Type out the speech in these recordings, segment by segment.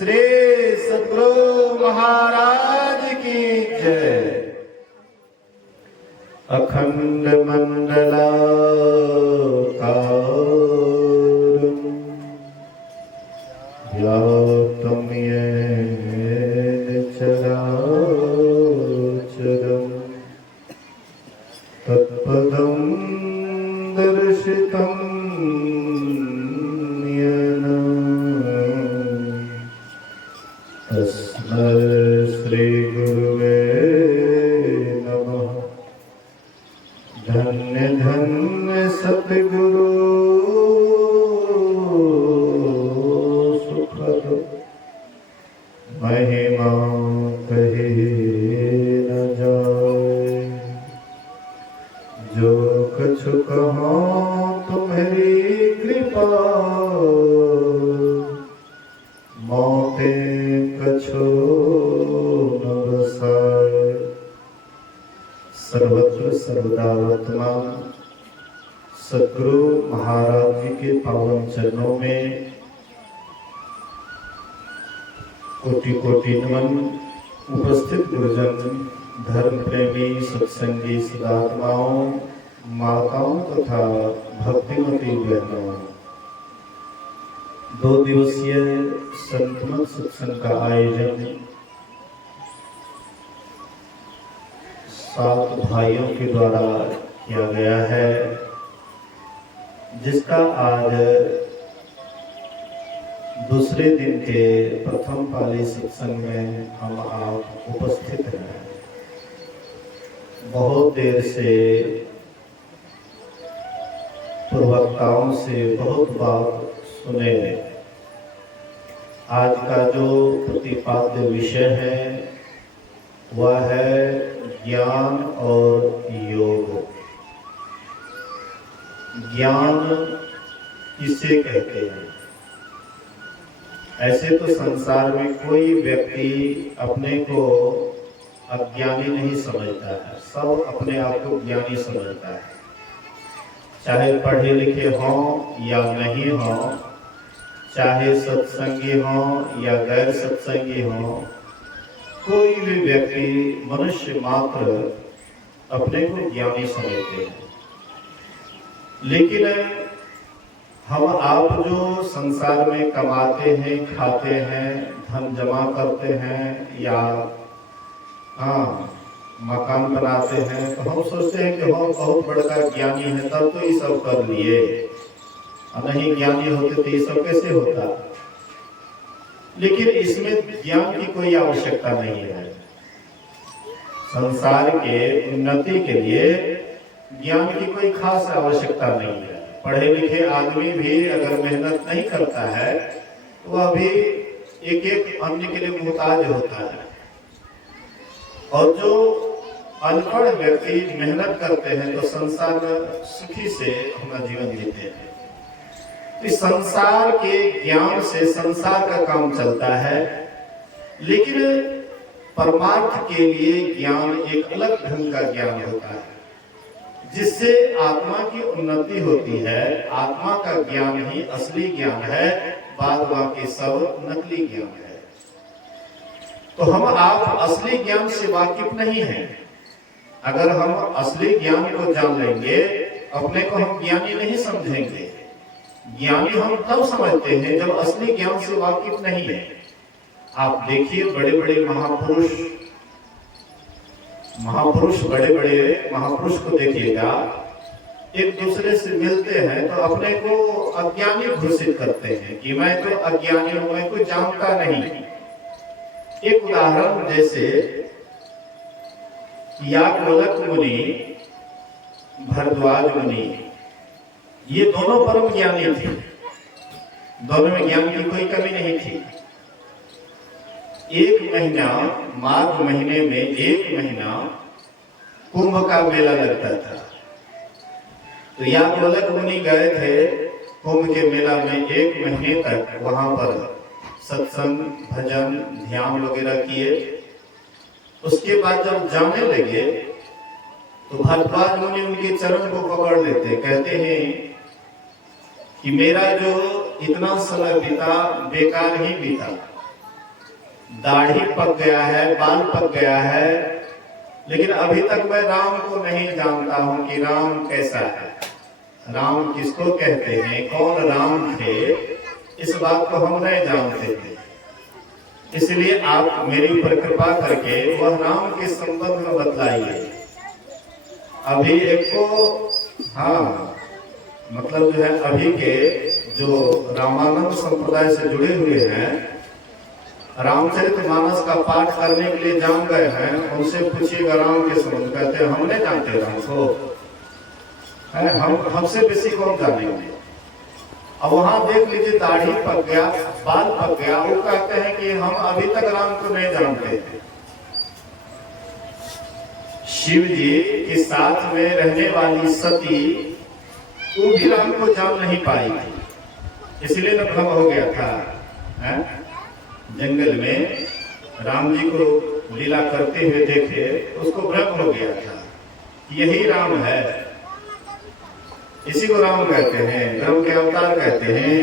श्री सद्गुरु महाराज की जय। अखंड मंडलाकारं व्याप्तं येन चराचरं तत्पदं दर्शितं येन तस्मै श्री गुरुवे नमः। धन्य धन्य सतगुरु सुखद महिमा कही न जाए। जो कछु कहो तुम्हारी कृपा मोते कछु न बसाए। सर्वत्र सर्वदा वर्तमान सद्गुरु महाराज जी के पावन चरणों में कोटि कोटि नमन। उपस्थित गुरुजन, धर्म प्रेमी, सत्संगी सदात्माओं, माताओं तथा भक्तिमती बहनों, 2 दिवसीय संतमत सत्संग का आयोजन 7 भाइयों के द्वारा किया गया है, जिसका आज दूसरे दिन के प्रथम पाली सत्संग में हम आप उपस्थित हैं। बहुत देर से प्रवक्ताओं से बहुत बात सुने। आज का जो प्रतिपाद्य विषय है वह है ज्ञान और योग। ज्ञान किसे कहते हैं? ऐसे तो संसार में कोई व्यक्ति अपने को अज्ञानी नहीं समझता है, सब अपने आप को ज्ञानी समझता है। चाहे पढ़े लिखे हों या नहीं हों, चाहे सत्संगी हों या गैर सत्संगी हों, कोई भी व्यक्ति मनुष्य मात्र अपने को ज्ञानी समझते हैं। लेकिन हम आप जो संसार में कमाते हैं, खाते हैं, धन जमा करते हैं या मकान बनाते हैं, तो हम सोचते हैं कि हम बहुत बड़ा ज्ञानी है तब तो ये सब कर लिए, और नहीं ज्ञानी होते तो ये सब कैसे होता। लेकिन इसमें ज्ञान की कोई आवश्यकता नहीं है। संसार के उन्नति के लिए ज्ञान की कोई खास आवश्यकता नहीं है। पढ़े लिखे आदमी भी अगर मेहनत नहीं करता है तो वह भी एक एक अन्य के लिए मुहताज होता है। और जो अनपढ़ व्यक्ति मेहनत करते हैं तो संसार में सुखी से अपना जीवन जीते हैं। इस संसार के ज्ञान से संसार का काम चलता है, लेकिन परमार्थ के लिए ज्ञान एक अलग ढंग का ज्ञान होता है, जिससे आत्मा की उन्नति होती है। आत्मा का ज्ञान ही असली ज्ञान है, बाद बाकी सब नकली ज्ञान है। तो हम आप असली ज्ञान से वाकिफ नहीं हैं। अगर हम असली ज्ञान को जान लेंगे, अपने को हम ज्ञानी नहीं समझेंगे। ज्ञानी हम तब समझते हैं जब असली ज्ञान से वाकिफ नहीं है। आप देखिए बड़े बड़े महापुरुष बड़े बड़े महापुरुष को देखिएगा, एक दूसरे से मिलते हैं तो अपने को अज्ञानी घोषित करते हैं कि मैं तो अज्ञानी हूं, मैं कुछ जानता नहीं। एक उदाहरण जैसे याज्ञवल्क्य मुनि, भारद्वाज मुनि, ये दोनों परम ज्ञानी थे। दोनों में ज्ञान की कोई कमी नहीं थी। एक महीना, माघ महीने में 1 महीना कुंभ का मेला लगता था। तो याज्ञवल्क्य मुनि गए थे कुंभ के मेला में 1 महीने तक वहां पर सत्संग, भजन, ध्यान वगैरह किए। उसके बाद जब जाने लगे तो भारद्वाज मुनि उनके चरण को पकड़ लेते, कहते हैं कि मेरा जो इतना समय बीता बेकार ही बीता, दाढ़ी पक गया है, बाल पक गया है, लेकिन अभी तक मैं राम को नहीं जानता हूं कि राम कैसा है, राम किसको कहते हैं, कौन राम थे, इस बात को हम नहीं जानते थे। इसलिए आप मेरी ऊपर कृपा करके वह राम के संबंध में बतलाइए। अभी एक को हाँ मतलब जो है अभी के जो रामानंद संप्रदाय से जुड़े हुए हैं, रामचरितमानस का पाठ करने के लिए जान गए हैं, उनसे पूछिएगा राम के संबंध, कहते हैं हम नहीं जानते राम को, है हम हमसे बेसी कौन जानेंगे। अब वहां देख लीजिए दाढ़ी पक गया, बाल पक गया, वो कहते हैं कि हम अभी तक राम को नहीं जानते थे। शिव जी के साथ में रहने वाली सती वो भी राम को जान नहीं पाई थी, इसलिए न भ्रम हो गया था। है? जंगल में राम जी को लीला करते हुए देखे, उसको भ्रम हो गया था, यही राम है, इसी को राम कहते हैं, राम के अवतार कहते हैं।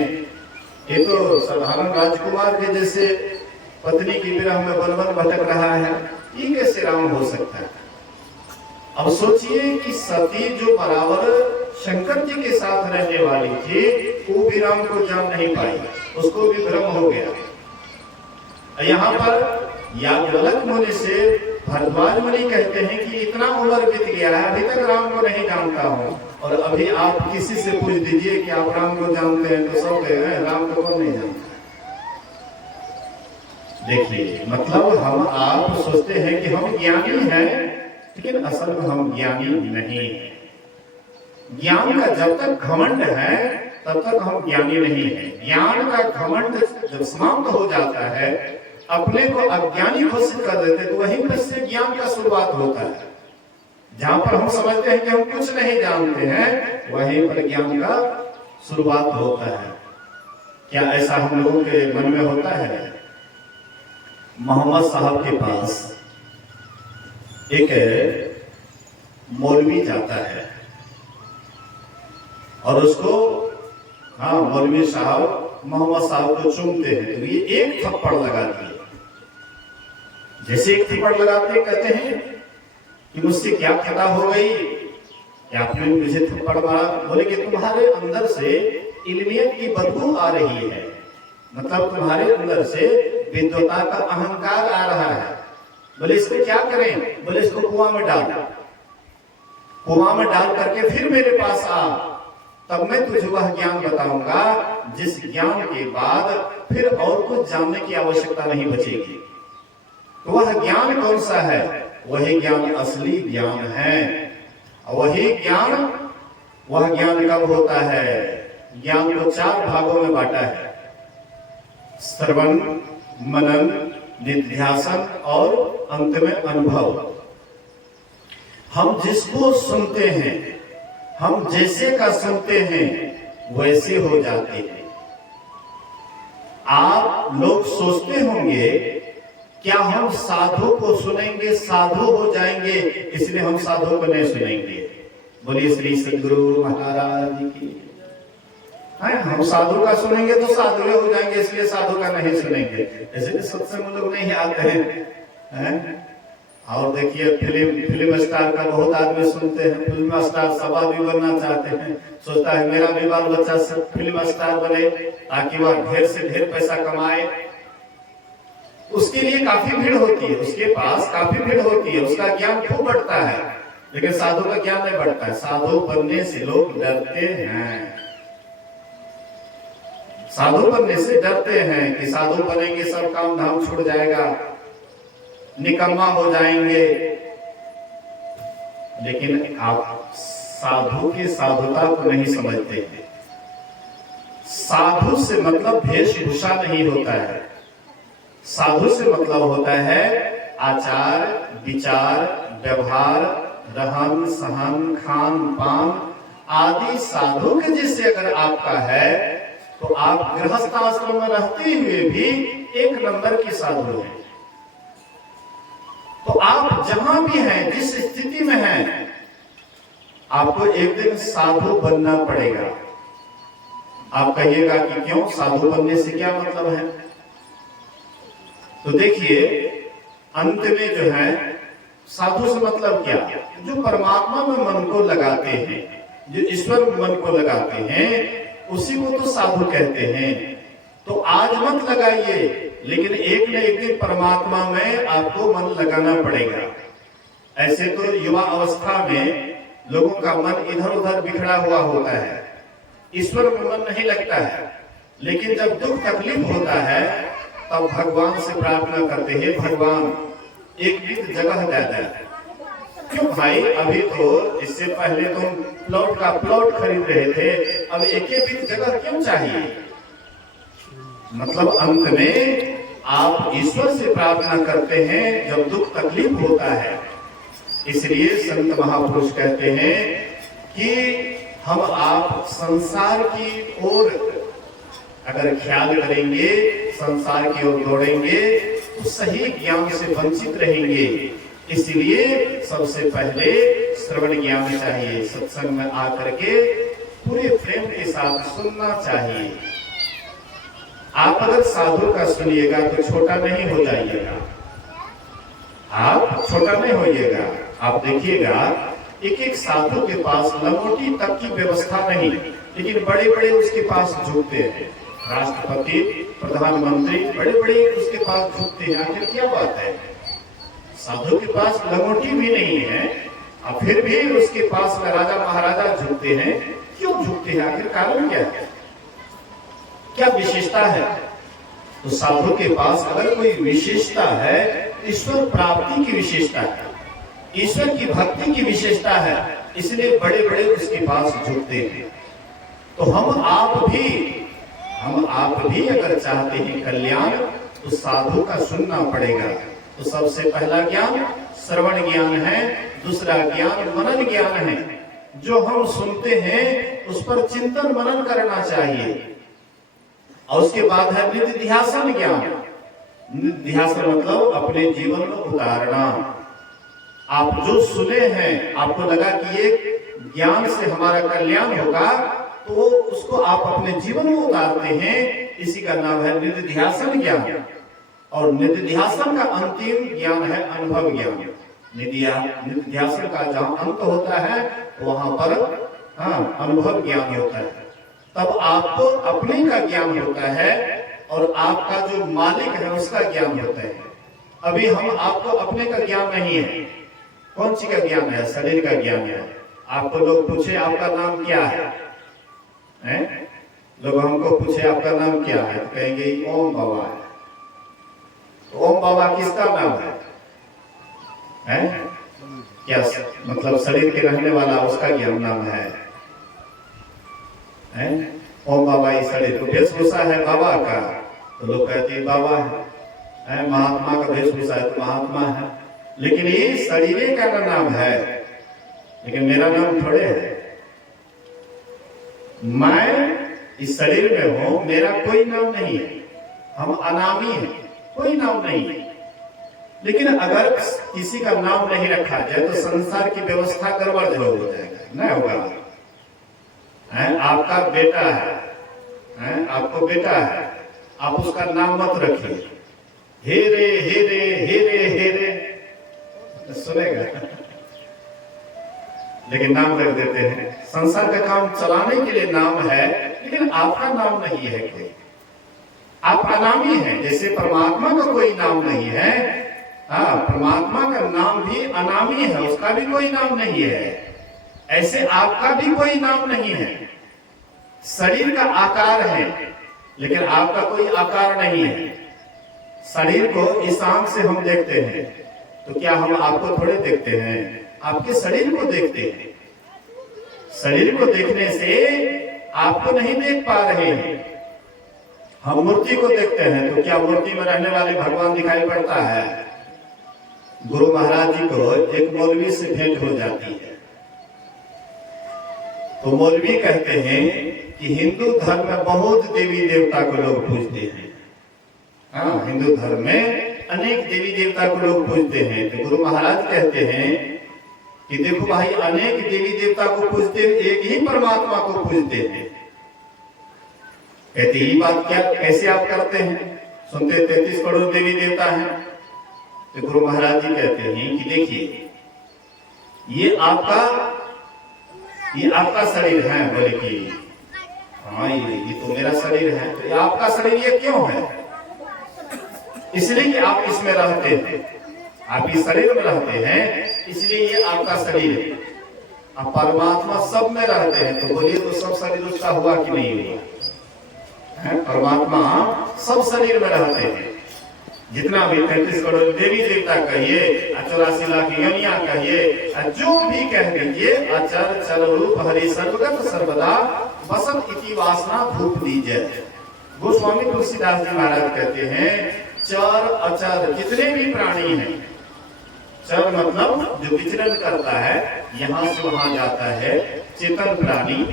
ये तो साधारण राजकुमार के जैसे पत्नी की विरह में वन वन भटक रहा है, ये कैसे राम हो सकता है। अब सोचिए कि सती जो बराबर शंकर जी के साथ रहने वाली थी, वो भी राम को जान नहीं पाई, उसको भी भ्रम हो गया। यहाँ पर याज्ञवल्क्य मुनि से भरद्वाज मुनि कहते हैं कि इतना उम्र बीत गया है, अभी तक राम को नहीं जानता हूँ, और अभी आप किसी से पूछ दीजिए कि आप राम को जानते हैं तो सब कह रहे हैं राम को कौन नहीं जानता। देखिए मतलब हम आप सोचते हैं कि हम ज्ञानी हैं, लेकिन असल में हम ज्ञानी नहीं हैं। ज्ञान का जब तक घमंड है तब तक हम ज्ञानी नहीं हैं। ज्ञान का घमंड जब समाप्त हो जाता है, अपने को अज्ञानी घोषित कर देते, तो वहीं पर से ज्ञान का शुरुआत होता है। जहां पर हम समझते हैं कि हम कुछ नहीं जानते हैं, वहीं पर ज्ञान का शुरुआत होता है। क्या ऐसा हम लोगों के मन में होता है? मोहम्मद साहब के पास एक मौलवी जाता है और उसको मौलवी साहब मोहम्मद साहब को चूमते हैं, तो ये एक थप्पड़ लगा दिए। जैसे एक थप्पड़ लगाते कहते हैं कि मुझसे क्या खता हो गई कि आपने मुझे थप्पड़ मारा। बोले कि तुम्हारे अंदर से इल्मियत की बदबू आ रही है, मतलब तुम्हारे अंदर से विद्वता का अहंकार आ रहा है। बोले इसको क्या करें? बोले इसको कुआं में डाल, कुआं में डाल करके फिर मेरे पास आ, तब मैं तुझे वह ज्ञान बताऊंगा जिस ज्ञान के बाद फिर और कुछ जानने की आवश्यकता नहीं बचेगी। तो वह ज्ञान कौन सा है? वही ज्ञान असली ज्ञान है। वही ज्ञान, वह ज्ञान कब होता है? ज्ञान को 4 भागों में बांटा है, श्रवण, मनन, निध्यासन और अंत में अनुभव। हम जिसको सुनते हैं, हम जैसे का सुनते हैं वैसे हो जाते हैं। आप लोग सोचते होंगे क्या हम साधु को सुनेंगे साधु हो जाएंगे, इसलिए हम साधु को नहीं सुनेंगे। बोलिए श्री सद्गुरु महाराज की। हम साधु का सुनेंगे तो साधु हो जाएंगे, इसलिए साधु का नहीं सुनेंगे। ऐसे सत्संग लोग नहीं आते हैं। और देखिए फिल्म स्टार का बहुत आदमी सुनते हैं, फिल्म स्टार सभा भी बनना चाहते हैं, सोचता है मेरा भी बाल बच्चा सब फिल्म स्टार बने ताकि वह ढेर से ढेर पैसा कमाए। उसके लिए काफी भीड़ होती है, उसके पास काफी भीड़ होती है, उसका ज्ञान खूब बढ़ता है, लेकिन साधु का ज्ञान नहीं बढ़ता है। साधु बनने से लोग डरते हैं, साधु बनने से डरते हैं कि साधु बनेंगे सब काम धाम छूट जाएगा, निकम्मा हो जाएंगे। लेकिन आप साधु की साधुता को नहीं समझते हैं। साधु से मतलब वेशभूषा नहीं होता है, साधु से मतलब होता है आचार, विचार, व्यवहार, रहन सहन, खान पान आदि। साधु के जैसे अगर आपका है तो आप गृहस्थ आश्रम में रहते हुए भी एक नंबर के साधु हैं। तो आप जहां भी हैं, जिस स्थिति में हैं, आपको एक दिन साधु बनना पड़ेगा। आप कहिएगा कि क्यों? साधु बनने से क्या मतलब है? तो देखिए अंत में जो है साधु से मतलब क्या, जो परमात्मा में मन को लगाते हैं, जो ईश्वर में मन को लगाते हैं, उसी को तो साधु कहते हैं। तो आज मत लगाइए, लेकिन एक न एक दिन परमात्मा में आपको मन लगाना पड़ेगा। ऐसे तो युवा अवस्था में लोगों का मन इधर उधर बिखरा हुआ होता है, ईश्वर में मन नहीं लगता है। लेकिन जब दुख तकलीफ होता है तब भगवान से प्रार्थना करते हैं, भगवान एक विध जगह दे दे। क्यों भाई, अभी तो इससे पहले तुम प्लॉट का प्लॉट खरीद रहे थे, अब एक विध जगह क्यों चाहिए? मतलब अंत में आप ईश्वर से प्रार्थना करते हैं जब दुख तकलीफ होता है। इसलिए संत महापुरुष कहते हैं कि हम आप संसार की ओर अगर ख्याल करेंगे, संसार की ओर दौड़ेंगे तो सही ज्ञान से वंचित रहेंगे। इसलिए सबसे पहले श्रवण ज्ञान चाहिए, सत्संग में आकर के पूरे प्रेम के साथ सुनना चाहिए। आप अगर साधु का सुनिएगा तो छोटा नहीं हो जाइएगा, आप छोटा नहीं होइएगा। आप देखिएगा एक एक साधु के पास लंगोटी तक की व्यवस्था नहीं, लेकिन बड़े बड़े उसके पास झुकते हैं। राष्ट्रपति, प्रधानमंत्री बड़े बड़े उसके पास झुकते हैं। आखिर क्या बात है? साधु के पास लंगोटी भी नहीं है और फिर भी उसके पास में राजा महाराजा झुकते हैं। क्यों झुकते हैं? आखिर कारण क्या है? क्या विशेषता है? तो साधु के पास अगर कोई विशेषता है, ईश्वर प्राप्ति की विशेषता है, ईश्वर की भक्ति की विशेषता है, इसलिए बड़े बड़े उसके पास झुकते हैं। तो हम आप भी अगर चाहते हैं कल्याण तो साधु का सुनना पड़ेगा। तो सबसे पहला ज्ञान श्रवण ज्ञान है, दूसरा ज्ञान मनन ज्ञान है। जो हम सुनते हैं उस पर चिंतन मनन करना चाहिए। और उसके बाद है निधिध्यासन ज्ञान। निधिध्यासन मतलब अपने जीवन में उतारना। आप जो सुने हैं, आपको लगा कि ये ज्ञान से हमारा कल्याण होगा, तो उसको आप अपने जीवन में उतारते हैं। इसी का नाम है निधिध्यासन ज्ञान। और निधिध्यासन का अंतिम ज्ञान है अनुभव ज्ञान। निधिध्यासन का जहाँ अंत होता है वहां पर अनुभव ज्ञान होता है। तब आपको अपने का ज्ञान होता है और आपका जो मालिक है उसका ज्ञान होता है। अभी हम आपको अपने का ज्ञान नहीं है। कौन सी का ज्ञान है? शरीर का ज्ञान है। आपको लोग पूछे आपका नाम क्या है? लोग हमको पूछे आपका नाम क्या है तो कहेंगे ओम बाबा है। तो ओम बाबा किसका नाम है? क्या मतलब शरीर के रहने वाला उसका ज्ञान नाम है? ओम बाबा इस शरीर को वेशभूषा है बाबा का, तो लोग कहते हैं बाबा है। महात्मा का वेशभूषा है तो महात्मा है। लेकिन ये शरीर का नाम है, लेकिन मेरा नाम थोड़े है। मैं इस शरीर में हूं, मेरा कोई नाम नहीं है। हम अनामी हैं, कोई नाम नहीं है। लेकिन अगर किसी का नाम नहीं रखा जाए तो संसार की व्यवस्था गड़बड़ हो जाएगा, नहीं होगा। आपका बेटा है, आपको बेटा है, आप उसका नाम मत रखिए। हे रे हे रे हे रे हे रे सुनेगा, लेकिन नाम रख देते हैं। संसार का काम चलाने के लिए नाम है, लेकिन आपका नाम नहीं है कोई। आप अनामी हैं। जैसे परमात्मा का कोई नाम नहीं है, परमात्मा का नाम भी अनामी है, उसका भी कोई नाम नहीं है। ऐसे आपका भी कोई नाम नहीं है। शरीर का आकार है, लेकिन आपका कोई आकार नहीं है। शरीर को इस आंख से हम देखते हैं, तो क्या हम आपको थोड़े देखते हैं? आपके शरीर को देखते हैं। शरीर को देखने से आपको नहीं देख पा रहे हैं। हम मूर्ति को देखते हैं, तो क्या मूर्ति में रहने वाले भगवान दिखाई पड़ता है? गुरु महाराज जी को एक मौलवी से भेंट हो जाती है, तो मौलवी कहते हैं कि हिंदू धर्म में बहुत देवी देवता को लोग पूजते हैं। हिंदू धर्म में अनेक देवी देवता को लोग पूजते हैं। तो गुरु महाराज कहते हैं कि देखो भाई, अनेक देवी देवता को पूजते, एक ही परमात्मा को पूजते हैं। कहते ये बात क्या कैसे आप करते हैं? सुनते 33 करोड़ देवी देवता हैं। तो गुरु महाराज जी कहते हैं कि देखिए ये आपका शरीर है। बोले कि हाँ ये तो मेरा शरीर है। तो ये आपका शरीर ये क्यों है? इसलिए कि आप इसमें रहते हैं, आप इस शरीर में रहते हैं, इसलिए ये आपका शरीर है। अब परमात्मा सब में रहते हैं, तो बोलिए तो सब शरीर उसका हुआ कि नहीं हुआ? परमात्मा सब शरीर में रहते हैं। जितना भी 33 करोड़ देवी देवता कहिए, 84 लाख योनियां कहिए, जो भी कह दीजिए, अचर चर रूप हरि सर्वगत सर्वदा बसत इति वासना धूप दीजिए। गोस्वामी तुलसीदास जी महाराज कहते हैं चर अचर जितने भी प्राणी हैं, चर मतलब जो विचरण करता है, यहाँ से वहां जाता है, चेतन प्राणी।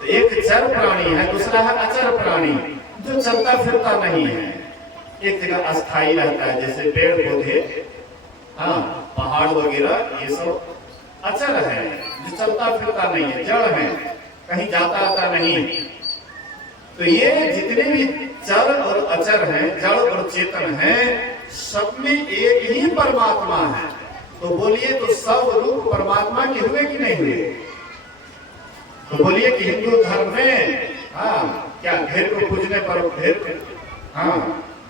तो एक चर प्राणी है, दूसरा है अचर प्राणी जो चलता फिरता नहीं है, एक जगह अस्थाई रहता है, जैसे पेड़ पौधे, हाँ पहाड़ वगैरह, ये सब अचर है जो चलता फिरता नहीं है, जड़ है, कहीं जाता आता नहीं। तो ये जितने भी चर और अचर हैं, जड़ और चेतन हैं, सब में एक ही परमात्मा है। तो बोलिए तो सब रूप परमात्मा के हुए कि नहीं हुए? तो बोलिए कि हिंदू धर्म में क्या ढेर को पूजने पर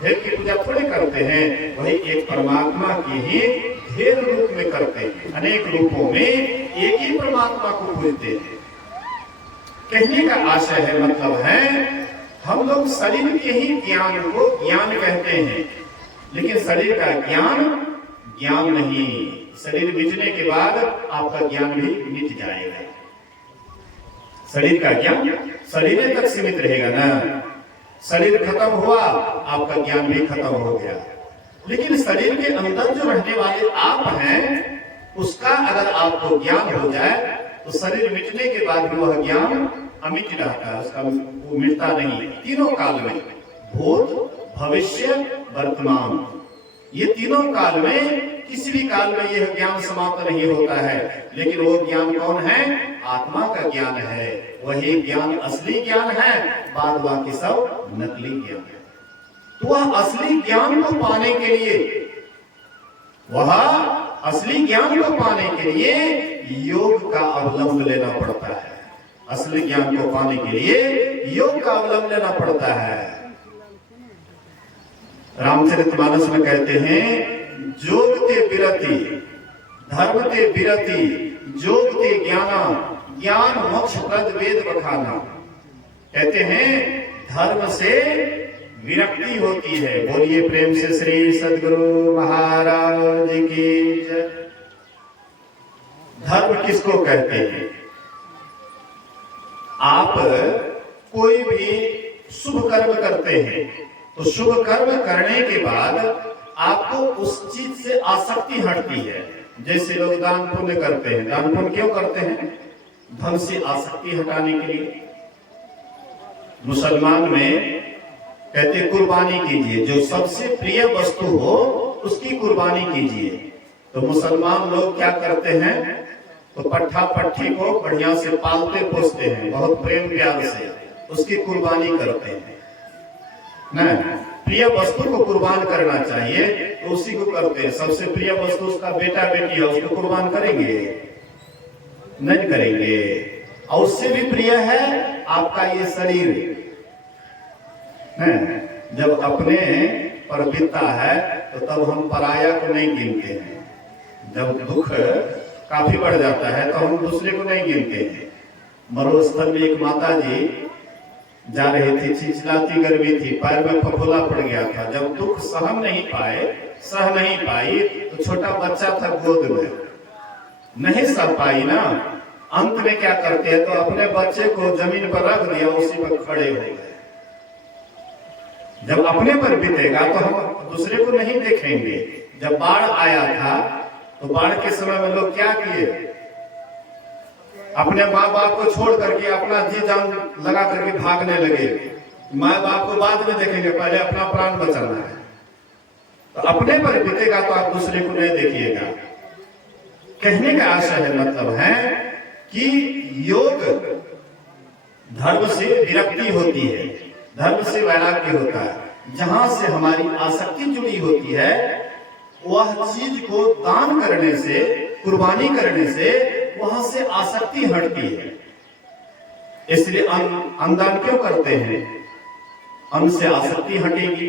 ढेर की पूजा थोड़े करते हैं, वही एक परमात्मा की ही ढेर रूप में करते हैं, अनेक रूपों में एक ही परमात्मा को पूजते हैं। कहने का आशय है, मतलब है हम लोग शरीर के ही ज्ञान को ज्ञान कहते हैं, लेकिन शरीर का ज्ञान नहीं। शरीर मिटने के बाद आपका ज्ञान भी मिट जाएगा। शरीर का ज्ञान शरीर तक सीमित रहेगा ना। शरीर खत्म हुआ, आपका ज्ञान भी खत्म हो गया। लेकिन शरीर के अंदर जो रहने वाले आप हैं, उसका अगर आपको ज्ञान हो जाए तो शरीर मिटने के बाद भी वह ज्ञान अमिट रहता है, उसका वो मिटता नहीं। तीनों काल में, भूत भविष्य वर्तमान, ये तीनों काल में किसी भी काल में यह ज्ञान समाप्त नहीं होता है। लेकिन वो ज्ञान कौन है? आत्मा का ज्ञान है, वही ज्ञान असली ज्ञान है, बाद बाकी सब नकली ज्ञान है। तो वह असली ज्ञान को पाने के लिए योग का अवलंब लेना पड़ता है। असली ज्ञान को पाने के लिए योग का अवलंब लेना पड़ता है। रामचरितमानस में कहते हैं जोग ते विरति धर्म ते विरति जोग ते ज्ञान मोक्ष प्रद वेद बखाना। कहते हैं धर्म से विरक्ति होती है। बोलिए प्रेम से श्री सद्गुरु महाराज की जय। धर्म किसको कहते हैं? आप कोई भी शुभ कर्म करते हैं तो शुभ कर्म करने के बाद आपको उस चीज से आसक्ति हटती है। जैसे लोग दान पुण्य करते हैं, दान पुण्य क्यों करते हैं? धन से आसक्ति हटाने के लिए। मुसलमान में कहते कुर्बानी कीजिए, जो सबसे प्रिय वस्तु हो उसकी कुर्बानी कीजिए। तो मुसलमान लोग क्या करते हैं? तो पट्ठा पट्ठी को बढ़िया से पालते पोसते हैं, बहुत प्रेम प्यार से उसकी कुर्बानी करते हैं ना। प्रिय वस्तु को कुर्बान करना चाहिए तो उसी को करते हैं। सबसे प्रिय वस्तु उसका बेटा बेटी है, उसको कुर्बान करेंगे? नहीं करेंगे। और उससे भी प्रिय है आपका ये शरीर है। जब अपने पर बीतता है तो तब हम पराया को नहीं गिनते हैं। जब दुख काफी बढ़ जाता है तो हम दूसरे को नहीं गिनते हैं। मरुस्थल में एक माता जी जा रही थी, चिलचिलाती गर्मी थी, पैर में फफोला पड़ गया था। जब दुख सह नहीं पाई तो छोटा बच्चा था गोद में, नहीं सह पाई ना। अंत में क्या करते हैं? तो अपने बच्चे को जमीन पर रख दिया, उसी पर खड़े हो गए। जब अपने पर बीतेगा तो हम दूसरे को नहीं देखेंगे। जब बाढ़ आया था तो बाढ़ के समय में लोग क्या किए? अपने माँ बाप को छोड़ करके अपना जी जान लगा करके भागने लगे। माँ बाप को बाद में देखेंगे, पहले अपना प्राण बचाना है। तो अपने पर बीतेगा तो आप दूसरे को नहीं देखिएगा। कहने का आशय है, मतलब है कि योग धर्म से विरक्ति होती है, धर्म से वैराग्य होता है। जहां से हमारी आसक्ति जुड़ी होती है, वह चीज को दान करने से, कुर्बानी करने से वहां से आसक्ति हटती है। इसलिए अन्नदान क्यों करते हैं? अन्न से आसक्ति हटेगी।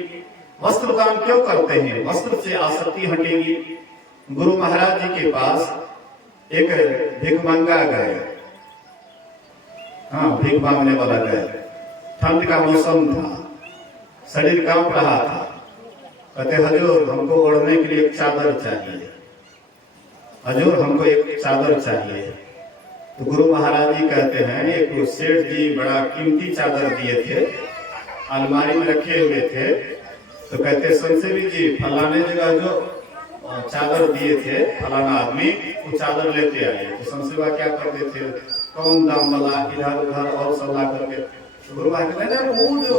वस्त्र दान क्यों करते हैं? वस्त्र से आसक्ति हटेगी। गुरु महाराज जी के पास एक भिखमंगा गए, हाँ भीख मांगने वाला गए। ठंड का मौसम था, शरीर कांप रहा था। कहते हजूर हमको ओढ़ने के लिए एक चादर चाहिए, हजूर हमको एक चादर चाहिए। तो गुरु महाराज जी कहते हैं, एक सेठ जी बड़ा कीमती चादर दिए थे, अलमारी में रखे हुए थे। तो कहते संसेवी जी फलाने जगह जो चादर दिए थे फलाना आदमी, वो चादर लेते आए। तो संसेवा क्या करते थे, कौन दाम वाला इधर उधर और सलाह करके गुरु महाराज कहते हैं वो जो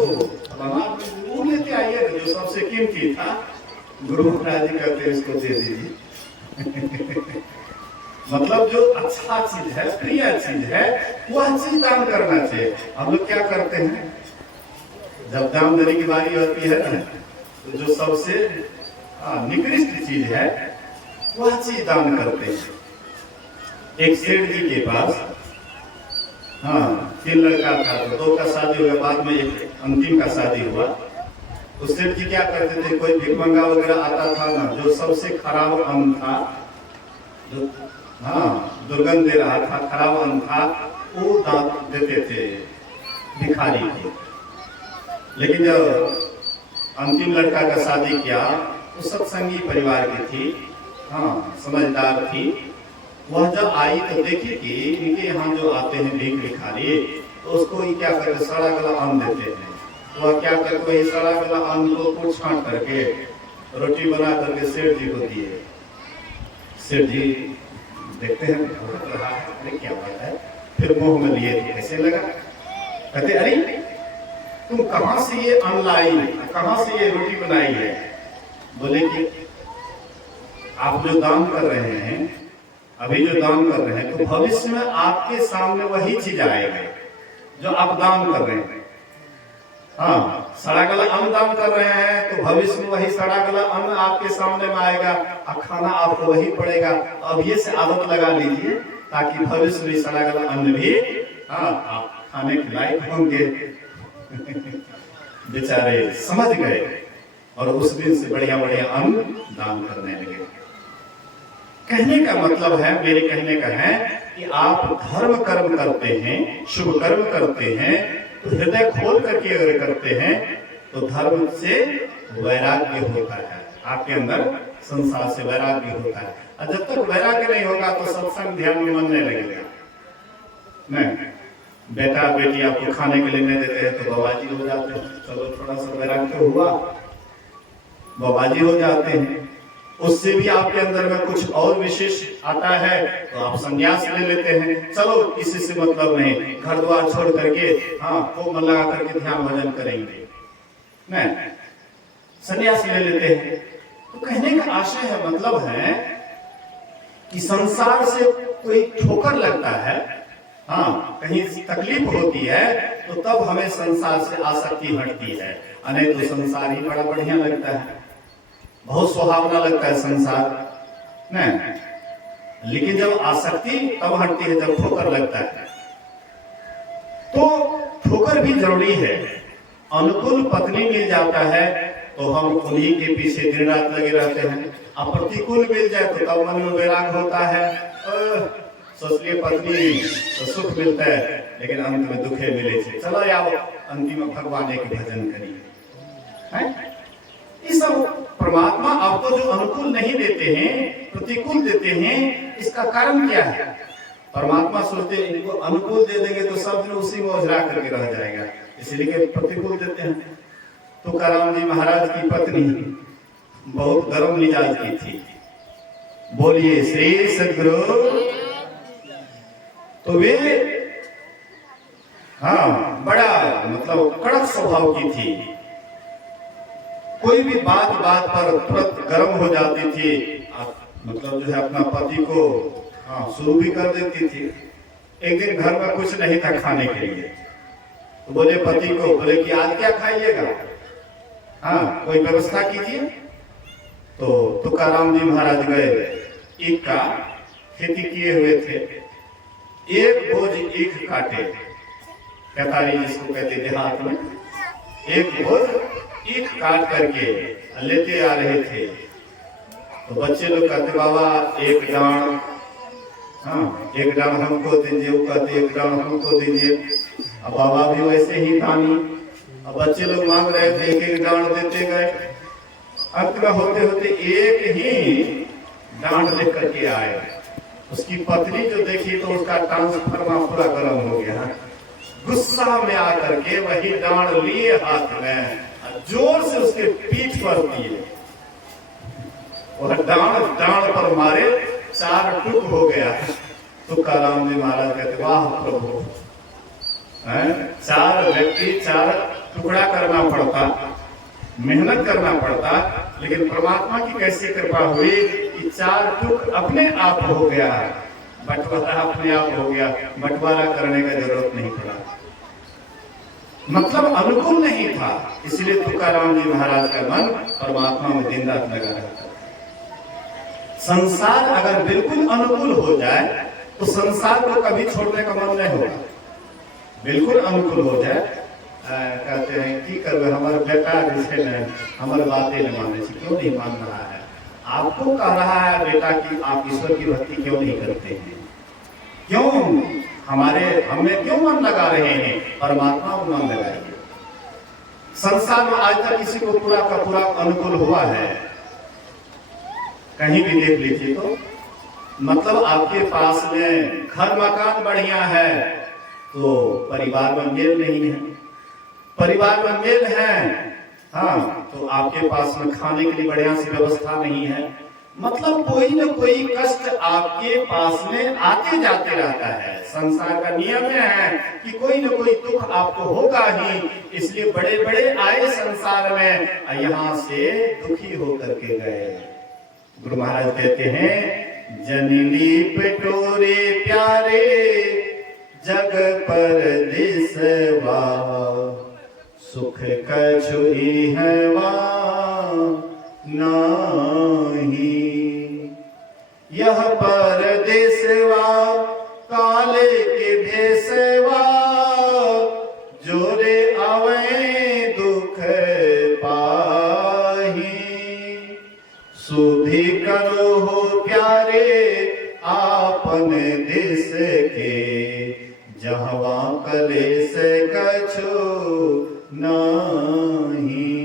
फलाना आदमी वो लेते आइए जो सबसे कीमती था। गुरु महाराज जी कहते हैं इसको दे दीजिए। मतलब जो अच्छा चीज है, प्रिय चीज है, वह चीज दान करना चाहिए। हम लोग क्या करते हैं, जब दान देने की बारी होती है ना, तो जो सबसे निकृष्ट चीज है वह चीज दान करते हैं। एक सेठ जी के पास 3 लड़का था, तो 2 का शादी हुआ, बाद में एक अंतिम का शादी हुआ। उस सेठ जी क्या करते थे, कोई भिखमंगा वगैरह आता था ना, जो सबसे खराब अन्न था, जो दुर्गंध दे रहा था, खराब अन्न था, वो दान देते थे भिखारी को। लेकिन जब अंतिम लड़का का शादी किया, वो सत्संगी परिवार की थी, समझदार थी। वह जब आई तो देखी कि इनके यहाँ जो आते हैं भीख भिखारी, तो उसको ये क्या करते, सड़ा गला अन्न देते हैं। तो वह क्या करते, वही सड़ा गला अन्न को कूट छांट करके रोटी बना करके सेठ जी को दिए। सेठ जी देखते हैं रहा है, क्या बात है, फिर मुंह में लिए थे, ऐसे लगा। कहते अरे तुम कहां से ये अन्न लाई, कहां से ये रोटी बनाई है? बोले कि आप जो दान कर रहे हैं, अभी जो दान कर रहे हैं, तो भविष्य में आपके सामने वही चीज आएगी जो आप दान कर रहे हैं। सड़ा गला अन्न दान कर रहे हैं, तो भविष्य में वही सड़ा गला अन्न आपके सामने में आएगा और खाना आपको वही पड़ेगा। अब ये से आदत लगा लीजिए, ताकि भविष्य में सड़ा गला अन्न भी आप खाने के लायक होंगे। बेचारे समझ गए और उस दिन से बढ़िया बढ़िया अन्न दान करने लगे। कहने का मतलब है, मेरे कहने का है कि आप धर्म कर्म करते हैं, शुभ कर्म करते हैं, तो हृदय खोल करके अगर करते हैं तो धर्म से वैराग्य होता है, आपके अंदर संसार से वैराग्य होता है। और जब तक वैराग्य नहीं होगा तो सत्संग ध्यान में मन नहीं लगेगा। नहीं, बेटा बेटी आपको खाने के लिए नहीं देते हैं तो बाबाजी हो जाते हैं, चलो थोड़ा सा वैराग्य हुआ, बाबाजी हो जाते हैं। उससे भी आपके अंदर में कुछ और विशेष आता है तो आप संन्यास ले लेते हैं, चलो किसी से मतलब नहीं, घर द्वार छोड़ करके वो मन लगा करके ध्यान भजन करेंगे, नहीं, संन्यास ले लेते हैं। तो कहने का आशय है, मतलब है कि संसार से कोई ठोकर लगता है, कहीं तकलीफ होती है, तो तब हमें संसार से आसक्ति हटती है। अने तो संसार ही बड़ा बढ़िया लगता है, बहुत सुहावना लगता है संसार, नहीं। लेकिन जब आसक्ति तब हटती है जब ठोकर लगता है। तो ठोकर भी जरूरी है। अनुकूल पत्नी मिल जाता है तो हम उन्हीं के पीछे दिन रात लगे रहते हैं। अब प्रतिकूल मिल जाए तो तब मन में वैराग होता है, सोच लिए पत्नी तो सुख मिलता है लेकिन अंत में दुखे मिले थे, चलो यार अंतिम भगवान के भजन करिए। ये सब परमात्मा आपको जो अनुकूल नहीं देते हैं, प्रतिकूल देते हैं, इसका कारण क्या है? परमात्मा सोचते हैं इनको अनुकूल दे देंगे तो सब दिन उसी में उजरा करके रह जाएगा, इसलिए प्रतिकूल देते हैं। तो तुकाराम जी महाराज की पत्नी बहुत गर्म मिजाज की थी, बोलिए श्री सद्गुरु। तो वे बड़ा मतलब कड़क स्वभाव की थी, कोई भी बात बात पर तुरंत गर्म हो जाती थी, मतलब जो है अपना पति को शुरू भी कर देती थी। एक दिन घर में कुछ नहीं था खाने के लिए, तो बोले पति को, बोले कि आज क्या खाइएगा? हाँ, कोई व्यवस्था कीजिए। तो तुकाराम जी महाराज गए, ईख का खेती किए हुए थे, एक बोझ ईख काटे, केतारी जिसको कहते देहात में, एक बोझ ईख काट करके लेते आ रहे थे। तो बच्चे लोग कहते बाबा एक डांड, हाँ एक डांड हमको दीजिए, वो कहते एक डांड हमको दीजिए। अब बाबा भी वैसे ही दानी, अब बच्चे लोग मांग रहे थे, एक एक डांड देते गए। अंत में होते होते एक ही डांड लेकर के आए। उसकी पत्नी जो देखी तो उसका ट्रांसफार्मर पूरा गर्म हो गया। गुस्सा में आकर के वही डांड लिए हाथ में, जोर से उसके पीठ पर दिए। और डांड पर मारे, 4 टुक हो गया। तुकाराम जी महाराज कहते वाह प्रभु, 4 व्यक्ति 4 टुकड़ा करना पड़ता, मेहनत करना पड़ता, लेकिन परमात्मा की कैसी कृपा हुई कि 4 टुक अपने आप हो गया, बंटवारा अपने आप हो गया, बंटवारा करने का जरूरत नहीं पड़ा। मतलब अनुकूल नहीं था, इसलिए तुकाराम जी महाराज का मन परमात्मा में दिन रात लगा रहता। संसार अगर बिल्कुल अनुकूल हो जाए तो संसार को कभी छोड़ने का मन नहीं होगा। बिल्कुल अनुकूल हो जाए, कहते हैं कि करवे हमारे बेटा जिसे न हमारे बातें न माने, क्यों नहीं मान रहा है? आपको कह रहा है बेटा कि आप ईश्वर की भक्ति क्यों नहीं करते हैं, क्यों हमें क्यों मन लगा रहे हैं? परमात्मा को मन लगाइए। संसार में आज तक किसी को पूरा का पूरा अनुकूल हुआ है? कहीं भी देख लीजिए तो, मतलब आपके पास में घर मकान बढ़िया है तो परिवार में मेल नहीं है, परिवार में मेल है हाँ तो आपके पास में खाने के लिए बढ़िया सी व्यवस्था नहीं है। मतलब कोई न कोई कष्ट आपके पास में आते जाते रहता है। संसार का नियम है कि कोई न कोई दुख आपको होगा ही, इसलिए बड़े बड़े आए संसार में, यहाँ से दुखी होकर के गए। गुरु महाराज कहते हैं जननी पेटोरे प्यारे जग पर दिसवा, सुख कछुई है नाही, यह परदेसवा काले के भेसवा, जोरे आवे दुख पाही, सुधि करो हो प्यारे आपन दिस के, जहवा कलेस कछु नहीं।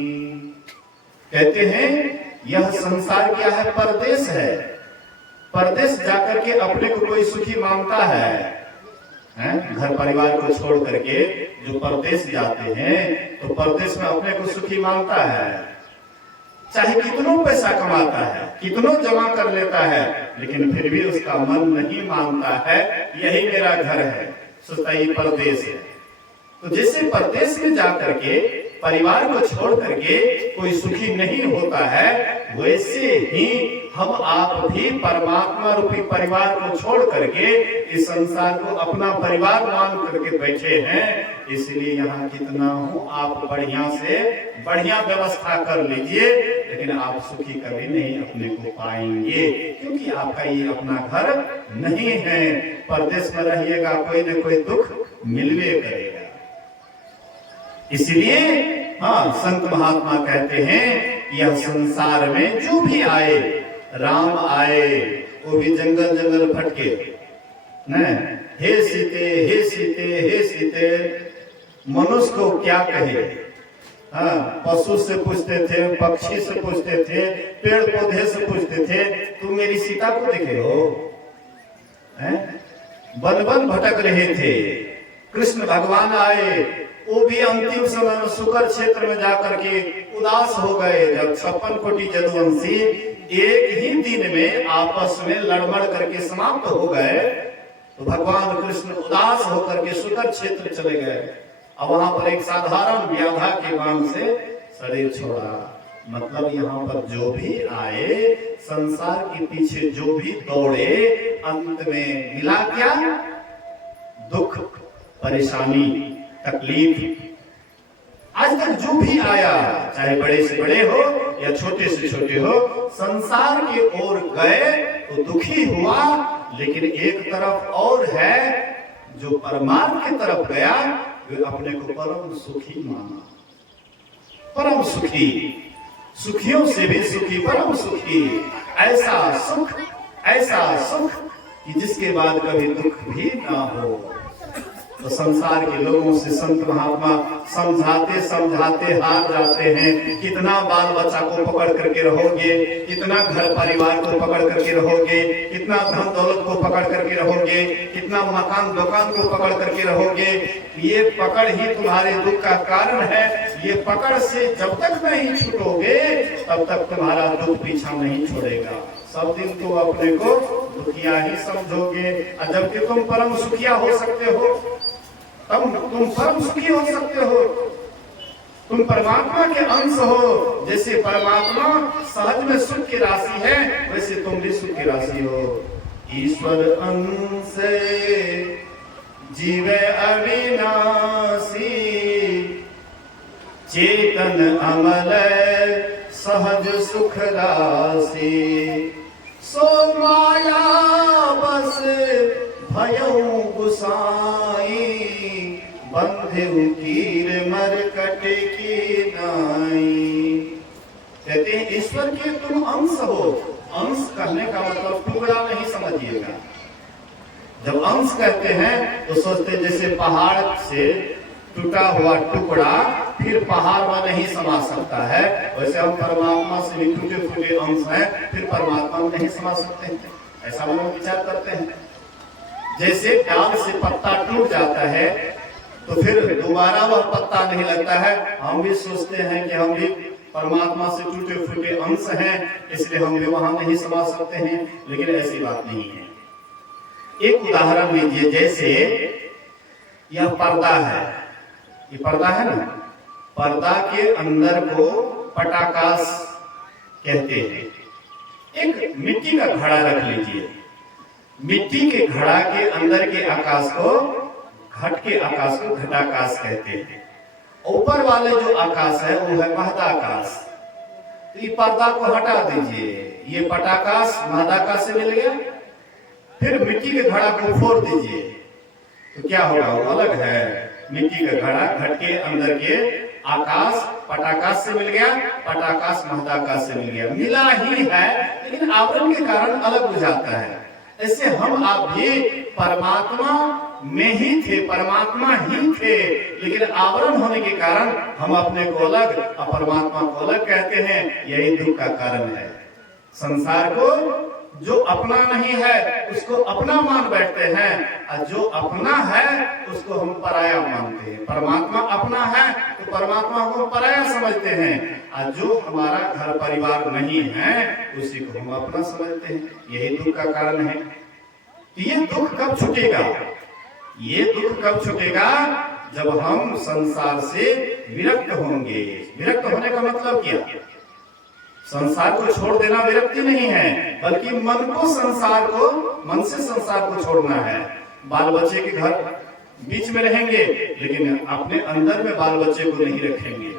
कहते हैं यह संसार क्या है? परदेश है। परदेश जाकर के अपने को कोई सुखी मानता है? घर परिवार को छोड़ करके जो परदेश जाते हैं तो परदेश में अपने को सुखी मानता है। चाहे कितनों पैसा कमाता है, कितनों जमा कर लेता है, लेकिन फिर भी उसका मन नहीं मानता है यही मेरा घर है, सोचता ये परदेश है। तो जैसे परदेश में जाकर के परिवार को छोड़ करके कोई सुखी नहीं होता है, वैसे ही हम आप भी परमात्मा रूपी परिवार को छोड़ करके इस संसार को अपना परिवार मान करके बैठे हैं। इसलिए यहाँ कितना हो आप बढ़िया से बढ़िया व्यवस्था कर लीजिए, लेकिन आप सुखी कभी नहीं अपने को पाएंगे, क्योंकि आपका ये अपना घर नहीं है। परदेश में रहिएगा कोई न कोई दुख मिलवे करेगा। इसलिए हाँ संत महात्मा कहते हैं यह संसार में जो भी आए, राम आए वो भी जंगल जंगल भटके न, हे सीते हे सीते हे सीते, मनुष्य को क्या कहे? हाँ पशु से पूछते थे, पक्षी से पूछते थे, पेड़ पौधे से पूछते थे, तुम मेरी सीता को देखे हो? वन वन भटक रहे थे। कृष्ण भगवान आए, वो भी अंतिम समय में सुकर क्षेत्र में जाकर के उदास हो गए। जब 56 कोटि जदुवंशी एक ही दिन में आपस में लड़मड़ करके समाप्त हो गए, तो भगवान कृष्ण उदास होकर के सुकर क्षेत्र चले गए। अब वहां पर एक साधारण व्याधा के बाण से शरीर छोड़ा। मतलब यहाँ पर जो भी आए, संसार के पीछे जो भी दौड़े, अंत में मिला क्या? दुख, परेशानी, तकलीफ। आज तक जो भी आया, चाहे बड़े से बड़े हो या छोटे से छोटे हो, संसार की ओर गए तो दुखी हुआ, लेकिन एक तरफ और है जो परमात्मा की तरफ गया, वे अपने को परम सुखी माना। परम सुखी, सुखियों से भी सुखी, परम सुखी। ऐसा सुख कि जिसके बाद कभी दुख भी ना हो। तो संसार के लोगों से संत महात्मा समझाते समझाते हार जाते हैं। कितना बाल बच्चा को पकड़ करके रहोगे, कितना घर परिवार को पकड़ करके रहोगे, कितना धन दौलत को पकड़ करके रहोगे, कितना मकान दुकान को पकड़ करके रहोगे। ये पकड़ ही तुम्हारे दुख का कारण है। ये पकड़ से जब तक नहीं छूटोगे तब तक तुम्हारा दुख पीछा नहीं छोड़ेगा। सब दिन तो अपने को दुखिया ही समझोगे, और जबकि तुम परम सुखिया हो सकते हो, तुम परम सुखी हो सकते हो। तुम परमात्मा के अंश हो। जैसे परमात्मा सहज में सुख की राशि है, वैसे तुम भी सुख की राशि हो। ईश्वर अंश जीवे अविनाशी, चेतन अमल सहज सुख राशि। सो माया बस भयऊ गुसाई, बंधु कीर मरकट की नाई। कहते हैं ईश्वर के तुम अंश हो। अंश कहने का मतलब टुकड़ा नहीं समझिएगा। जब अंश कहते हैं तो सोचते जैसे पहाड़ से टूटा हुआ टुकड़ा फिर पहाड़ में नहीं समा सकता है, वैसे हम परमात्मा से भी टूटे फूटे अंश हैं, फिर परमात्मा में नहीं समा सकते हैं। ऐसा हम विचार करते हैं। जैसे डाल से पत्ता टूट जाता है तो फिर दोबारा वह पत्ता नहीं लगता है। हम भी सोचते हैं कि हम भी परमात्मा से टूटे फूटे अंश हैं, इसलिए हम भी वहां नहीं समा सकते हैं, लेकिन ऐसी बात नहीं है। एक उदाहरण लीजिए, जैसे यह पर्दा है, ये पर्दा है ना, पर्दा के अंदर को पटाकाश कहते हैं। एक मिट्टी का घड़ा रख लीजिए, मिट्टी के घड़ा के अंदर के आकाश को, घट के आकाश को घटाकाश कहते हैं। ऊपर वाले जो आकाश है वो है महदाकाश। तो ये पर्दा को हटा दीजिए, ये पटाकाश महदाकाश से मिल गया। फिर मिट्टी के घड़ा को फोड़ दीजिए तो क्या होगा, वो अलग है। मिट्टी का घड़ा, घट के अंदर के आकाश पटाकाश से मिल गया, पटाकाश महदाकाश से मिल गया। मिला ही है, लेकिन आवरण के कारण अलग हो जाता है। ऐसे हम आप भी परमात्मा में ही थे, परमात्मा ही थे, लेकिन आवरण होने के कारण हम अपने को अलग और परमात्मा को अलग कहते हैं। यही दुख का कारण है। संसार को जो अपना नहीं है उसको अपना मान बैठते हैं, और जो अपना है उसको हम पराया मानते हैं। परमात्मा अपना है तो परमात्मा को पराया समझते हैं, और जो हमारा घर परिवार नहीं है उसी को हम अपना समझते हैं। यही दुख का कारण है। ये दुख कब छूटेगा? ये दुख कब छूटेगा? जब हम संसार से विरक्त होंगे। विरक्त होने का मतलब क्या? संसार को छोड़ देना विरक्ति नहीं है, बल्कि मन को संसार को, मन से संसार को छोड़ना है। बाल बच्चे के घर बीच में रहेंगे, लेकिन अपने अंदर में बाल बच्चे को नहीं रखेंगे।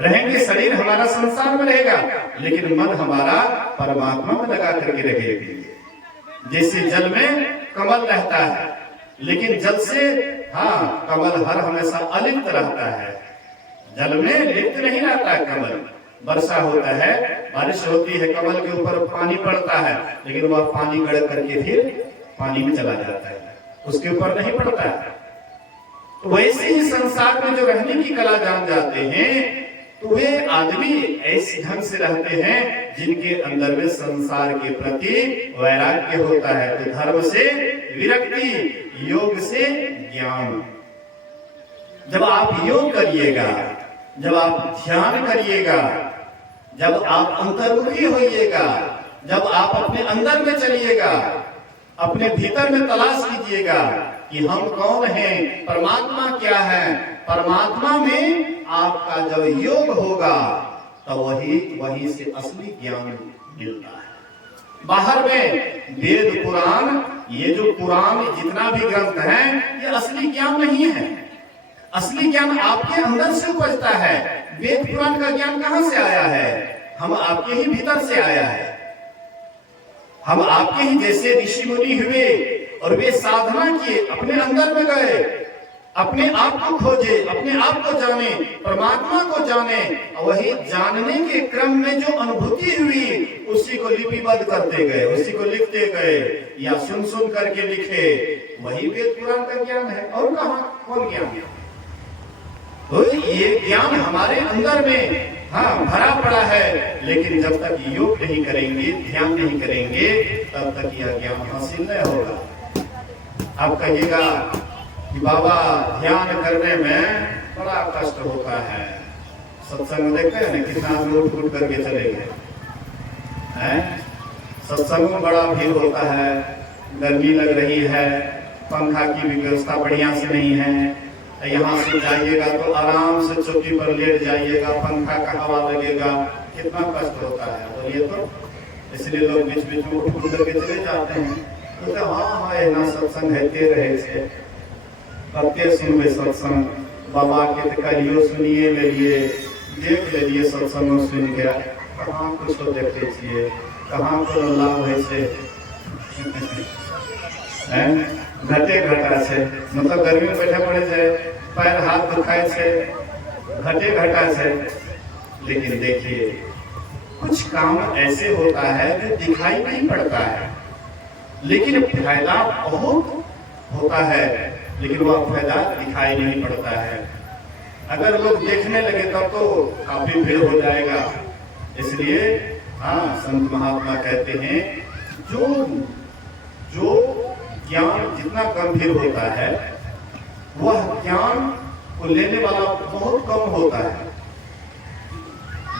रहेंगे, शरीर हमारा संसार में रहेगा, लेकिन मन हमारा परमात्मा में लगा करके रहेगा। जैसे जल में कमल रहता है, लेकिन जल से, हाँ, कमल हर हमेशा अलिप्त रहता है, जल में लिप्त नहीं रहता है कमल। वर्षा होता है, बारिश होती है, कमल के ऊपर पानी पड़ता है, लेकिन वह पानी गड़ करके फिर पानी में चला जाता है, उसके ऊपर नहीं पड़ता है। तो वैसे ही संसार में जो रहने की कला जान जाते हैं, तो वे आदमी ऐसे ढंग से रहते हैं जिनके अंदर में संसार के प्रति वैराग्य होता है। तो धर्म से विरक्ति, योग से ज्ञान। जब आप योग करिएगा, जब आप ध्यान करिएगा, जब आप अंतर्मुखी होइएगा, जब आप अपने अंदर में चलिएगा, अपने भीतर में तलाश कीजिएगा कि हम कौन हैं, परमात्मा क्या है। परमात्मा में आपका जब योग होगा तो वही से असली ज्ञान मिलता है। बाहर में वेद पुराण, ये जो पुराण जितना भी ग्रंथ है, ये असली ज्ञान नहीं है। असली ज्ञान आपके अंदर से उपजता है। वेद पुराण का ज्ञान कहां से आया है? हम आपके ही भीतर से आया है। हम आपके ही जैसे ऋषि मुनि हुए और वे साधना किए, अपने अंदर में गए, अपने आप को खोजे, अपने आप को जाने, परमात्मा को जाने, और वही जानने के क्रम में जो अनुभूति हुई उसी को लिपिबद्ध करते गए, उसी को लिखते गए या सुन सुन करके लिखे। वही वेद पुराण का ज्ञान है। और कहां कौन ज्ञान है? तो ये ज्ञान हमारे अंदर में भरा पड़ा है, लेकिन जब तक योग नहीं करेंगे, ध्यान नहीं करेंगे, तब तक यह ज्ञान हासिल नहीं होगा। अब कहिएगा कि बाबा ध्यान करने में बड़ा कष्ट होता है। सत्संग देखते हैं ना, कितना लोग उठ करके चले गए हैं। सत्संग में बड़ा भीड़ होता है, गर्मी लग रही है, पंखा की भी व्यवस्था बढ़िया से नहीं है। यहाँ से जाइएगा तो आराम से चौकी पर लेट जाइएगा, पंखा का हवा लगेगा, कितना कष्ट होता है। और ये तो इसलिए लोग बीच बीच में उठ करके चले जाते हैं। तो हाँ ना सत्संग है रहे से कते सुनबे सत्संग, बाबा के कहियो सुनिए लेलिए, देख लेलिए सत्संग सुन गया, कहाँ कुछ देखते छिए, कहाँ को लाभ है से घटे घटा से, मतलब गर्मी में बैठे पड़े से, पैर हाथ दुखाए से, घटे घटा से। लेकिन देखिए कुछ काम ऐसे होता है जो दिखाई नहीं पड़ता है, लेकिन फायदा बहुत होता है, लेकिन वह फायदा दिखाई नहीं पड़ता है। अगर लोग देखने लगे तब तो काफी भीड़ हो जाएगा। इसलिए संत महात्मा कहते हैं जो ज्ञान जितना गंभीर होता है, वह ज्ञान को लेने वाला बहुत कम होता है।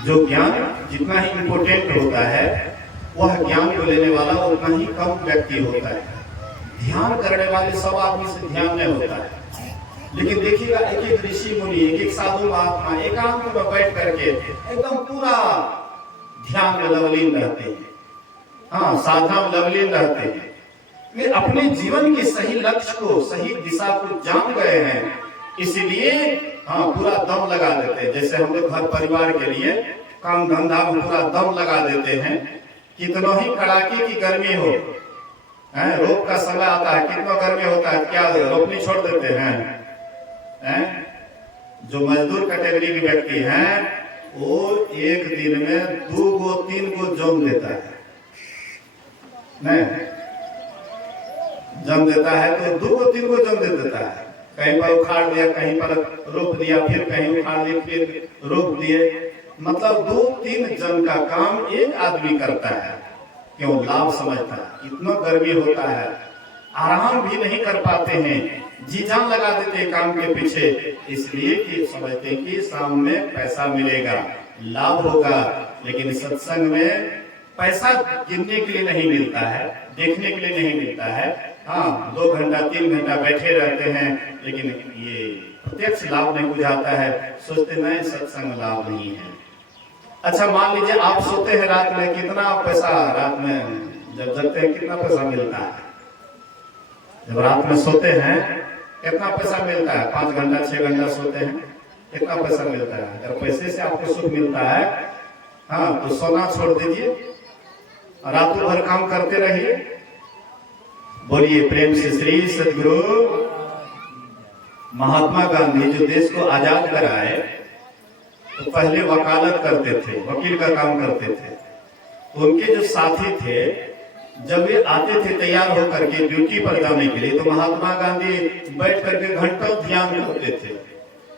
जो ज्ञान जितना ही इम्पोर्टेंट होता है, वह ज्ञान को लेने वाला उतना ही कम व्यक्ति होता है। ध्यान करने वाले सब आदमी से ध्यान नहीं होता है। लेकिन देखिएगा एक एक ऋषि मुनि, एक एक साधु महात्मा एकांत में बैठ करके एकदम पूरा ध्यान में लवलीन रहते हैं, साधना में लवलीन रहते हैं। वे अपने जीवन के सही लक्ष्य को, सही दिशा को जान गए हैं, इसलिए पूरा दम लगा देते हैं। जैसे हम लोग घर परिवार के लिए काम धंधा में पूरा दम लगा देते हैं। कितना ही कड़ाके की गर्मी हो, रोप का समय आता है, कितना गर्मी होता है, क्या रोपनी छोड़ देते हैं। जो मजदूर कैटेगरी के व्यक्ति हैं, वो एक दिन में 2 गो 3 गो जम देता है, नहीं जम देता है तो 2 गो 3 गो जम दे देता है। कहीं पर उखाड़ दिया, कहीं पर रोप दिया, फिर कहीं उखाड़ दिया, फिर रोप दिए। मतलब 2-3 जन का काम एक आदमी करता है। क्यों? लाभ समझता है। इतना गर्मी होता है, आराम भी नहीं कर पाते हैं, जी जान लगा देते हैं काम के पीछे, इसलिए कि समझते हैं कि सामने पैसा मिलेगा, लाभ होगा। लेकिन सत्संग में पैसा गिनने के लिए नहीं मिलता है, देखने के लिए नहीं मिलता है। 2 घंटा 3 घंटा बैठे रहते हैं, लेकिन ये प्रत्यक्ष लाभ नहीं बुझाता है। सोचते नहीं सत्संग लाभ नहीं है। अच्छा मान लीजिए आप सोते हैं रात में, कितना पैसा रात में जब जगते हैं कितना पैसा मिलता है? जब रात में सोते हैं कितना पैसा मिलता है? 5 घंटा 6 घंटा सोते हैं, कितना पैसा मिलता है? अगर पैसे से आपको सुख मिलता है तो सोना छोड़ दीजिए, रातों भर काम करते रहिए। बोलिए प्रेम से श्री सद्गुरु महात्मा गांधी जो देश को आजाद कराए, तो पहले वकालत करते थे, वकील का काम करते थे। तो उनके जो साथी थे, जब वे आते थे तैयार होकर के ड्यूटी पर जाने के लिए, तो महात्मा गांधी बैठ करके घंटों ध्यान करते थे,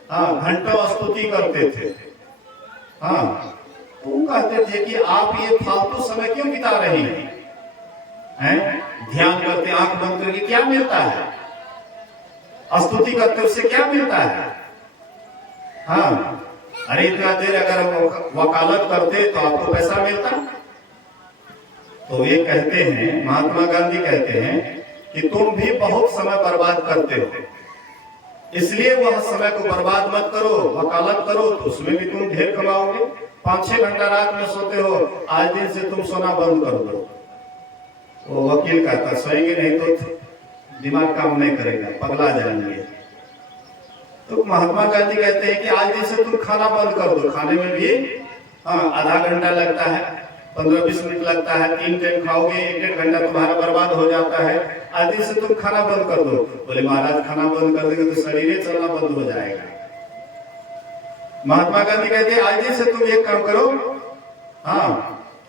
घंटों स्तुति करते थे। तो वो कहते थे कि आप ये फालतू समय क्यों बिता रहे हैं? ध्यान करते आंख बंद करके क्या मिलता है? स्तुति करते उससे क्या मिलता है? अरे इतना देर अगर वकालत करते तो आपको पैसा मिलता। तो ये कहते हैं, महात्मा गांधी कहते हैं कि तुम भी बहुत समय बर्बाद करते हो, इसलिए वह समय को बर्बाद मत करो, वकालत करो तो उसमें भी तुम ढेर कमाओगे। 5-6 घंटा रात में सोते हो, आज दिन से तुम सोना बंद कर दो। वो वकील कहता सोएंगे नहीं तो दिमाग काम नहीं करेगा, पगला जाएंगे। तो महात्मा गांधी कहते हैं कि आज जैसे तुम खाना बंद कर दो, खाने में भी आधा घंटा लगता है, 15-20 मिनट लगता है, 3 टाइम खाओगे 1-1.5 घंटा तुम्हारा बर्बाद हो जाता है, आज दिन से तुम खाना बंद कर दो। बोले महाराज खाना बंद कर देंगे तो शरीर चलना बंद हो जाएगा। महात्मा गांधी कहते हैं आज दिन से तुम एक काम करो,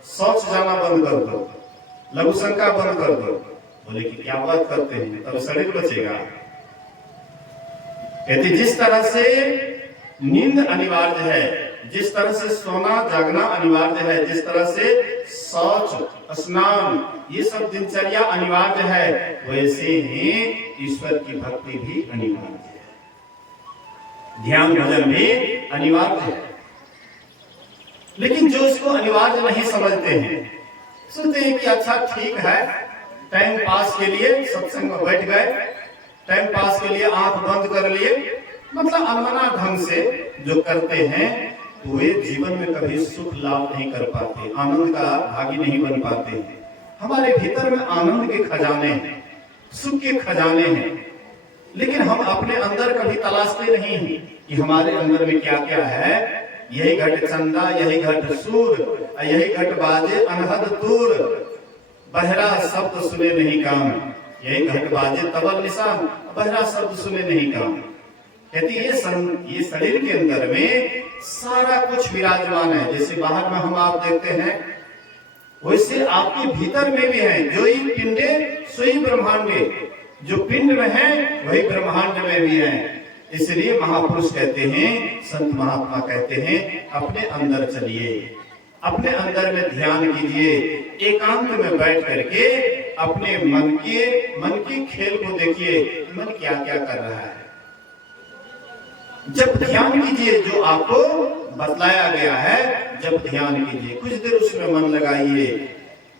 शौच जाना बंद कर दो, लघु शंका बंद कर दो। बोले कि क्या बात करते हैं, तब शरीर बचेगा। कहते जिस तरह से नींद अनिवार्य है, जिस तरह से सोना जागना अनिवार्य है, जिस तरह से शौच स्नान ये सब दिनचर्या अनिवार्य है, वैसे ही ईश्वर की भक्ति भी अनिवार्य है, ध्यान भजन भी अनिवार्य है। लेकिन जो इसको अनिवार्य नहीं समझते हैं, सोचते हैं कि अच्छा ठीक है, टाइम पास के लिए सत्संग में बैठ गए, टाइम पास के लिए आंख बंद कर लिए, मतलब अनमना ढंग से जो करते हैं वे जीवन में कभी सुख लाभ नहीं कर पाते, आनंद का भागी नहीं बन पाते हैं। हमारे भीतर में आनंद के खजाने हैं, सुख के खजाने हैं, लेकिन हम अपने अंदर कभी तलाशते नहीं हैं कि हमारे अंदर में क्या क्या है। यही घट चंदा, यही घट सूर, यही घट बाजे अनहद दूर, बहरा शब्द सुने नहीं काम, यही घट बाजे तबल निशान, बहरा शब्द सुने नहीं काम। कहती ये शरीर के अंदर में सारा कुछ विराजमान है। जैसे बाहर में हम आप देखते हैं, वैसे आपके भीतर में भी है। जो ही पिंडे सोई ब्रह्मांडे, जो पिंड में है वही ब्रह्मांड में भी है। इसलिए महापुरुष कहते हैं, संत महात्मा कहते हैं, अपने अंदर चलिए, अपने अंदर में ध्यान कीजिए, एकांत में बैठ करके अपने मन के खेल को देखिए, मन क्या क्या कर रहा है। जब ध्यान कीजिए जो आपको बतलाया गया है, जब ध्यान कीजिए, कुछ देर उसमें मन लगाइए,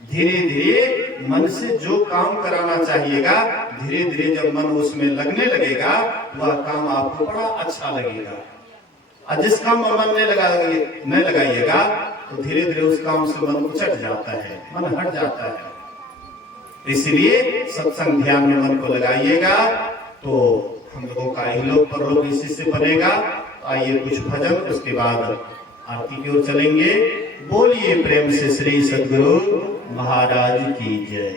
धीरे धीरे मन से जो काम कराना चाहिएगा, धीरे धीरे जब मन उसमें लगने लगेगा, वह काम आपको बड़ा अच्छा लगेगा। और जिस काम में मन नहीं लगाइएगा तो धीरे धीरे उस काम से मन उचट जाता है, मन हट जाता है। इसलिए सत्संग ध्यान में मन को लगाइएगा तो हम लोगों का इहलोक परलोक इसी से बनेगा। आइए कुछ भजन, उसके बाद आरती की ओर चलेंगे। बोलिए प्रेम से श्री सद्गुरु महाराज की जय।